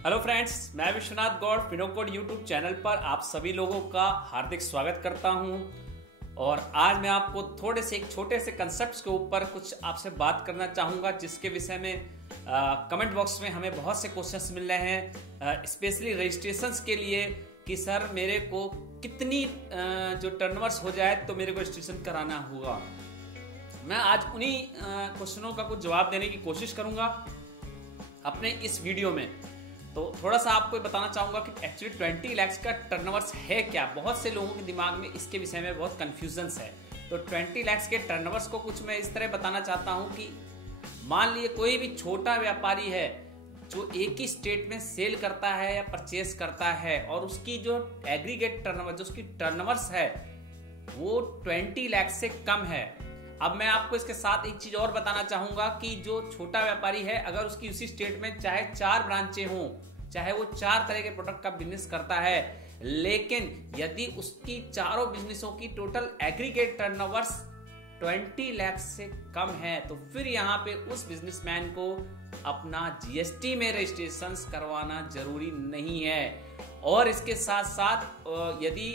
Hello friends, मैं Vishwanath Gaur फिनोकोड YouTube channel पर आप सभी लोगों का हार्दिक स्वागत करता हूं। और आज मैं आपको थोड़े से एक छोटे से कंसेप्ट्स के ऊपर कुछ आपसे बात करना चाहूँगा, जिसके विषय में कमेंट बॉक्स में हमें बहुत से क्वेश्चंस मिल रहे हैं, स्पेशली रजिस्ट्रेशंस के लिए कि सर मेरे को कितनी जो टर्नओवर्स हो जाए तो मेरे को रजिस्ट्रेशन कराना होगा। मैं आज उन्हीं क्वेश्चनों का कुछ जवाब देने की कोशिश करूँगा अपने इस वीडियो में। तो थोड़ा सा आपको बताना चाहूँगा कि एक्चुअली 20 लाख का टर्नओवर्स है क्या। बहुत से लोगों के दिमाग में इसके विषय में बहुत कन्फ्यूजन्स है। तो 20 लाख के टर्नओवर्स को कुछ मैं इस तरह बताना चाहता हूँ कि मान लिए कोई भी छोटा व्यापारी है जो एक ही स्टेट में सेल करता है या परचेस करता है और उसकी जो एग्रीगेट टर्नओवर, जो उसकी टर्नओवर्स है वो 20 लाख से कम है। अब मैं आपको इसके साथ एक चीज और बताना चाहूंगा कि जो छोटा व्यापारी है, अगर उसकी उसी स्टेट में चाहे 4 ब्रांचें हों, चाहे वो 4 तरह के प्रोडक्ट का बिजनेस करता है, लेकिन यदि उसकी चारों बिजनेसों की टोटल एग्रीगेट टर्नओवर्स 20 लाख से कम है, तो फिर यहाँ पे उस बिजनेसमैन को अपना जीएसटी में रजिस्ट्रेशन करवाना जरूरी नहीं है। और इसके साथ साथ यदि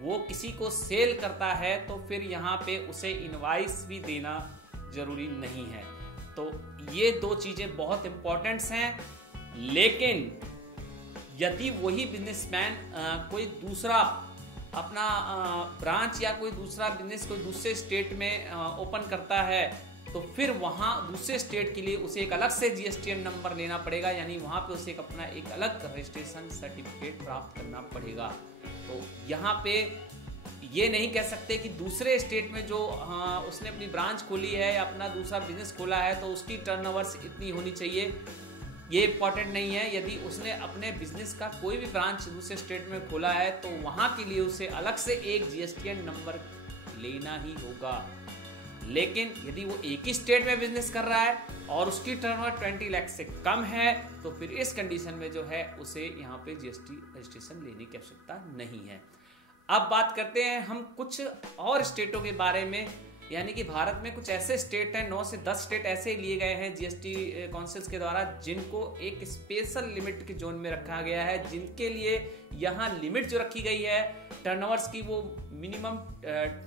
वो किसी को सेल करता है तो फिर यहाँ पे उसे इनवाइस भी देना जरूरी नहीं है। तो ये दो चीजें बहुत इंपॉर्टेंट हैं। लेकिन यदि वही बिजनेसमैन कोई दूसरा अपना ब्रांच या कोई दूसरा बिजनेस कोई दूसरे स्टेट में ओपन करता है, तो फिर वहां दूसरे स्टेट के लिए उसे एक अलग से जीएसटीएन नंबर लेना पड़ेगा, यानी वहां पे उसे अपना एक अलग रजिस्ट्रेशन सर्टिफिकेट प्राप्त करना पड़ेगा। तो यहाँ पे ये नहीं कह सकते कि दूसरे स्टेट में जो उसने अपनी ब्रांच खोली है या अपना दूसरा बिजनेस खोला है तो उसकी टर्नओवर्स इतनी होनी चाहिए, ये इंपॉर्टेंट नहीं है। यदि उसने अपने बिजनेस का कोई भी ब्रांच दूसरे स्टेट में खोला है तो वहां के लिए उसे अलग से एक जीएसटीएन नंबर लेना ही होगा। लेकिन यदि वो एक ही स्टेट में बिजनेस कर रहा है और उसकी टर्नओवर 20 लाख से कम है, तो फिर इस कंडीशन में जो है उसे यहाँ पे जीएसटी रजिस्ट्रेशन लेने की आवश्यकता नहीं है। अब बात करते हैं हम कुछ और स्टेटों के बारे में, यानी कि भारत में कुछ ऐसे स्टेट हैं, 9 से 10 स्टेट ऐसे लिए गए हैं जीएसटी काउंसिल्स के द्वारा, जिनको एक स्पेशल लिमिट के जोन में रखा गया है, जिनके लिए यहाँ लिमिट जो रखी गई है टर्नओवर्स की वो मिनिमम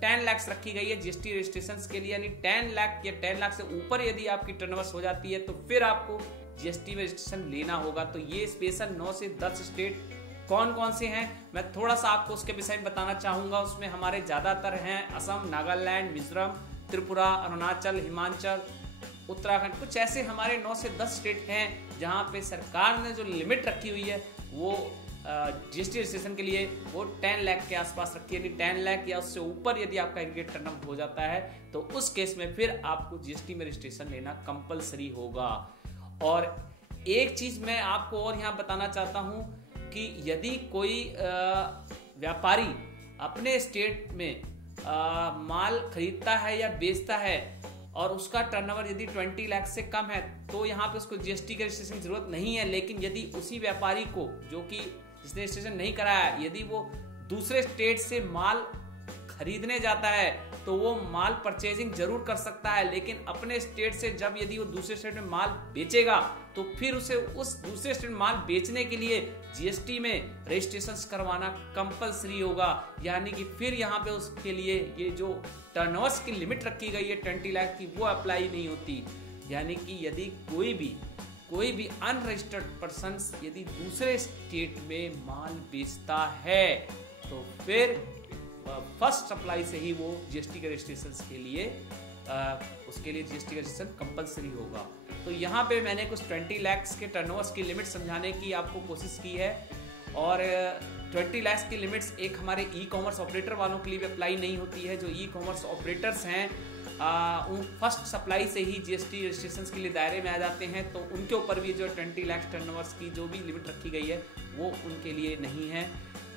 10 लाख रखी गई है जीएसटी रजिस्ट्रेशन के लिए। यानी 10 लाख या 10 लाख से ऊपर यदि आपकी टर्नओवर्स हो जाती है तो फिर आपको जीएसटी में रजिस्ट्रेशन लेना होगा। तो ये स्पेशल 9 से 10 स्टेट कौन कौन से हैं मैं थोड़ा सा आपको उसके विषय में बताना चाहूंगा। उसमें हमारे ज्यादातर हैं असम, नागालैंड, मिजोरम, त्रिपुरा, अरुणाचल, हिमाचल, उत्तराखंड। कुछ ऐसे हमारे 9 से 10 स्टेट हैं जहां पे सरकार ने जो लिमिट रखी हुई है वो जीएसटी रजिस्ट्रेशन के लिए वो 10 लाख के आसपास रखी है। यानी 10 लाख या उससे ऊपर यदि आपका एग्रीगेट टर्नओवर हो जाता है तो उस केस में फिर आपको जीएसटी में रजिस्ट्रेशन लेना कंपलसरी होगा। और एक चीज मैं आपको और यहाँ बताना चाहता हूँ कि यदि कोई व्यापारी अपने स्टेट में माल खरीदता है या बेचता है और उसका टर्नओवर यदि 20 लाख से कम है तो यहाँ पे उसको जीएसटी के रजिस्ट्रेशन की जरूरत नहीं है। लेकिन यदि उसी व्यापारी को, जो कि जिसने रजिस्ट्रेशन नहीं कराया, यदि वो दूसरे स्टेट से माल खरीदने जाता है तो वो माल परचेजिंग जरूर कर सकता है, लेकिन अपने स्टेट से जब यदि वो दूसरे स्टेट में माल बेचेगा तो फिर उसे उस दूसरे स्टेट में माल बेचने के लिए जीएसटी में रजिस्ट्रेशन करवाना कंपलसरी होगा। यानी कि फिर यहाँ पे उसके लिए ये जो टर्नओवर्स की लिमिट रखी गई है 20 लाख की, वो अप्लाई नहीं होती। यानी कि यदि कोई भी अनरजिस्टर्ड पर्सन यदि दूसरे स्टेट में माल बेचता है तो फिर फर्स्ट सप्लाई से ही वो जीएसटी के रजिस्ट्रेशन के लिए उसके लिए जीएसटी का रजिस्ट्रेशन कंपलसरी होगा। तो यहाँ पे मैंने कुछ 20 लाख के टर्नओवर्स की लिमिट समझाने की आपको कोशिश की है। और 20 लाख की लिमिट्स एक हमारे ई कॉमर्स ऑपरेटर वालों के लिए भी अप्लाई नहीं होती है। जो ई कॉमर्स ऑपरेटर्स हैं उन फर्स्ट सप्लाई से ही जीएसटी रजिस्ट्रेशन के लिए दायरे में आ जाते हैं, तो उनके ऊपर भी जो 20 लाख टर्नओवर्स की जो भी लिमिट रखी गई है वो उनके लिए नहीं है।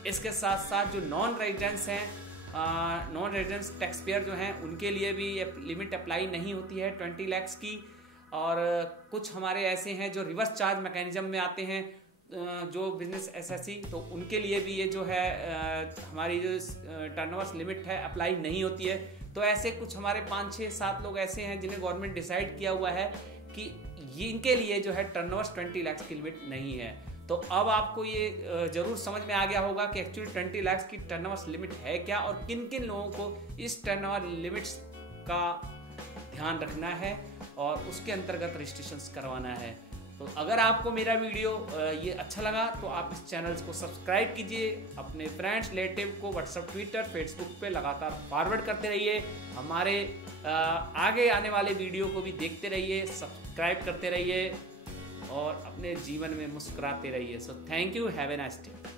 इसके साथ साथ जो नॉन रेजिडेंट्स हैं, नॉन रेजिडेंट्स टैक्स पेयर जो हैं, उनके लिए भी लिमिट अप्लाई नहीं होती है 20 लाख की। और कुछ हमारे ऐसे हैं जो रिवर्स चार्ज मैकेनिज्म में आते हैं, जो बिजनेस एसएससी, तो उनके लिए भी ये जो है हमारी जो टर्नओवर्स लिमिट है अप्लाई नहीं होती है। तो ऐसे कुछ हमारे 5, 6, 7 लोग ऐसे हैं जिन्हें गवर्नमेंट डिसाइड किया हुआ है कि इनके लिए जो है टर्नओवर्स 20 लाख की लिमिट नहीं है। तो अब आपको ये जरूर समझ में आ गया होगा कि एक्चुअली 20 लाख की टर्नओवर लिमिट है क्या और किन किन लोगों को इस टर्नओवर लिमिट्स का ध्यान रखना है और उसके अंतर्गत रजिस्ट्रेशन करवाना है। तो अगर आपको मेरा वीडियो ये अच्छा लगा तो आप इस चैनल को सब्सक्राइब कीजिए, अपने फ्रेंड्स रिलेटिव को व्हाट्सएप, ट्विटर, फेसबुक पे लगातार फॉरवर्ड करते रहिए, हमारे आगे आने वाले वीडियो को भी देखते रहिए, सब्सक्राइब करते रहिए और अपने जीवन में मुस्कुराते रहिए। So thank you, have a nice day.